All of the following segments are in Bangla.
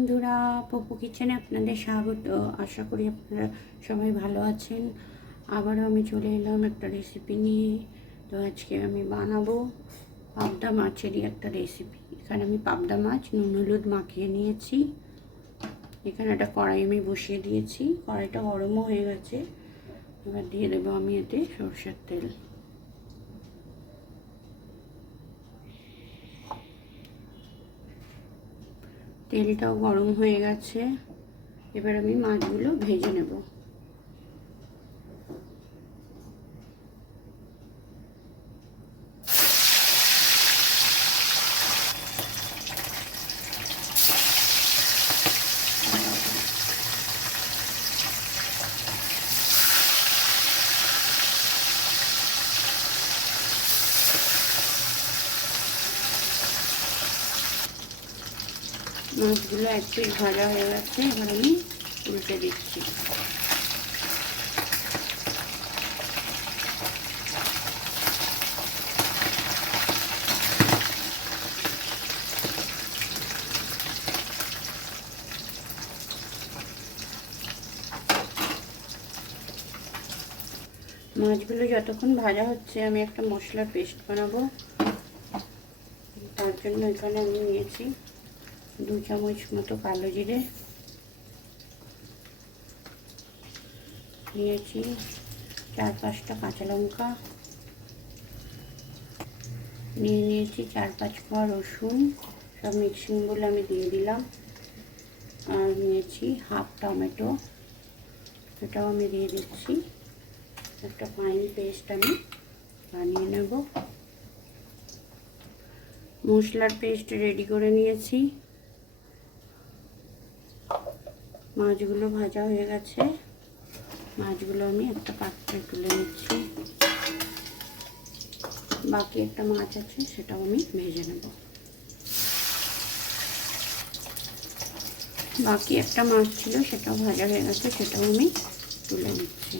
বন্ধুরা, পপু কিচেনে আপনাদের স্বাগত। আশা করি আপনারা সবাই ভালো আছেন। আবারও আমি চলে এলাম একটা রেসিপি নিয়ে। তো আজকে আমি বানাবো পাবদা মাছেরই একটা রেসিপি এখানে আমি পাবদা মাছ, নুন, হলুদ মাখিয়ে নিয়েছি। এখানে একটা কড়াই আমি বসিয়ে দিয়েছি। কড়াইটা গরমও হয়ে গেছে। এবার দিয়ে দেবো আমি এতে সরষের তেল। তেলটাও গরম হয়ে গেছে। এবার আমি মাছগুলো ভেজে নেব। মাছগুলো এক পিস ভাজা হয়ে গেছে, এবার আমি উল্টে দিচ্ছি। মাছগুলো যতক্ষণ ভাজা হচ্ছে, আমি একটা মশলার পেস্ট বানাবো। তার জন্য এখানে আমি নিয়েছি দু চামচ মতো কালো জিরে নিয়েছি, চার পাঁচটা কাঁচা লঙ্কা নিয়ে নিয়েছি, চার পাঁচ কোয়া রসুন, সব মিক্সিংগুলো আমি দিয়ে দিলাম। আর নিয়েছি হাফ টমেটো, এটাও আমি দিয়ে দিচ্ছি। একটা ফাইন পেস্ট আমি বানিয়ে নেব। মশলার পেস্ট রেডি করে নিয়েছি। মাছগুলো ভাজা হয়ে গেছে। মাছগুলো আমি একটা পাত্রে তুলে নিচ্ছি। বাকি একটা মাছ আছে, সেটাও আমি ভেজে নেব। বাকি একটা মাছ ছিল, সেটাও ভাজা হয়ে গেছে, সেটাও আমি তুলে নিচ্ছি।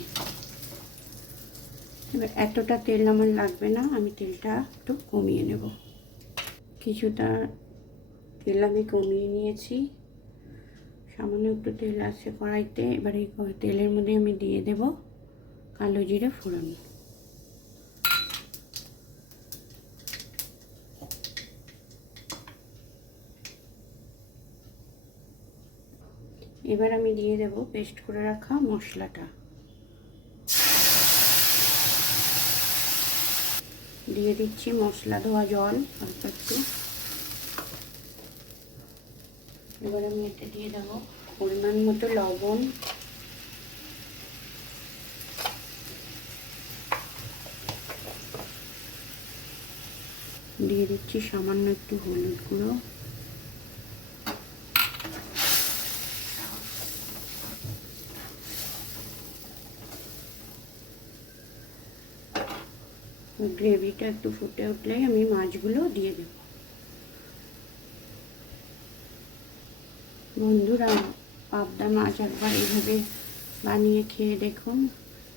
এবার এতটা তেল আমার লাগবে না, আমি তেলটা একটু কমিয়ে নেব। কিছুটা তেল আমি কমিয়ে নিয়েছি। সামান্য একটু তেল আছে কড়াইতে, এবার এই তেলের মধ্যে আমি দিয়ে দেব কালো জিরে ফোড়ন। এবার আমি দিয়ে দেব পেস্ট করে রাখা মশলাটা। দিয়ে দিচ্ছি মশলা ধোয়া জল অল্প একটু। এবার আমি এতে দিয়ে দেবো পরিমাণ মতো লবণ। দিয়ে দিচ্ছি সামান্য একটু হলুদ গুঁড়ো। গ্রেভিটা একটু ফুটে উঠলেই আমি মাছগুলো দিয়ে দেব। বন্ধুরা, পাবদা মাছ একবার এইভাবে বানিয়ে খেয়ে দেখুন।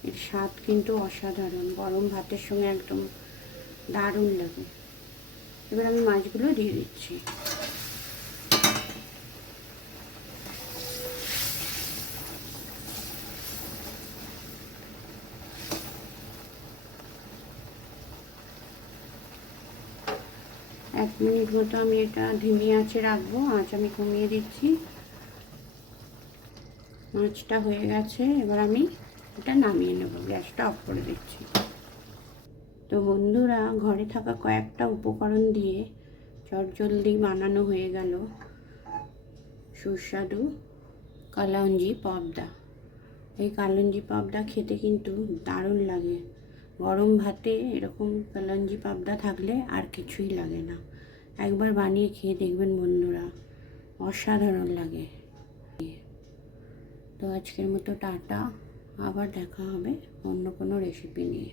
এর স্বাদ কিন্তু অসাধারণ। গরম ভাতের সঙ্গে একদম দারুণ লাগে। এবার আমি মাছগুলো দিয়ে দিচ্ছি। এক মিনিট মতো আমি এটা ধিমি আঁচে রাখব। আঁচ আমি কমিয়ে দিচ্ছি। মাছটা হয়ে গেছে, এবার আমি এটা নামিয়ে নেব, গ্যাসটা অফ করে দিচ্ছি। তো বন্ধুরা, ঘরে থাকা কয়েকটা উপকরণ দিয়ে চটজলদি বানানো হয়ে গেল। সুস্বাদু কালাঞ্জি পাবদা। এই কালঞ্জি পাবদা খেতে কিন্তু দারুণ লাগে। গরম ভাতে এরকম কালঞ্জি পাবদা থাকলে আর কিছুই লাগে না। একবার বানিয়ে খেয়ে দেখবেন বন্ধুরা, অসাধারণ লাগে। তো আজকের মতো টাটা আবার দেখা হবে অন্য কোনো রেসিপি নিয়ে।